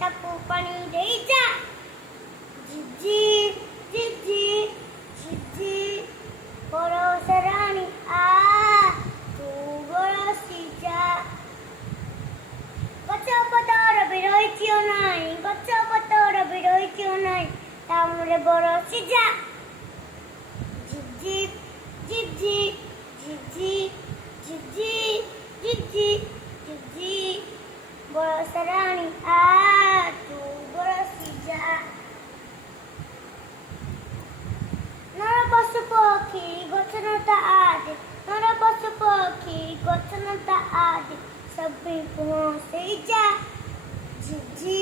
ତାକୁ ପାଣି ଦେଇ ଯା। ଝିଝି ଝିଝି ଝିଝି ବରଷା ରାଣୀ ଆ ତୁ ବରଷି ଯା। ଗଛ ପତର ବି ରହିଛି ନାହିଁ, ଗଛ ପତର ବି ରହିଛି ନାହିଁ, ତା ମୂଳେ ବରଷି ଯା। ଝିଝି ଝିଝି ଝିଝି ଝିଝି ଝିଝି ଝିଝି ବରଷା ରାଣୀ ଆ ତୁ ବରଷି ଯା। ନର ପଶୁ ପକ୍ଷୀ ଗଛ ଲତା ଆଦି, ନର ପଶୁ ପକ୍ଷୀ ଗଛ ଲତା ଆଦି, ସଭିଙ୍କୁ ହସେଇ ଯା। ଝିଝି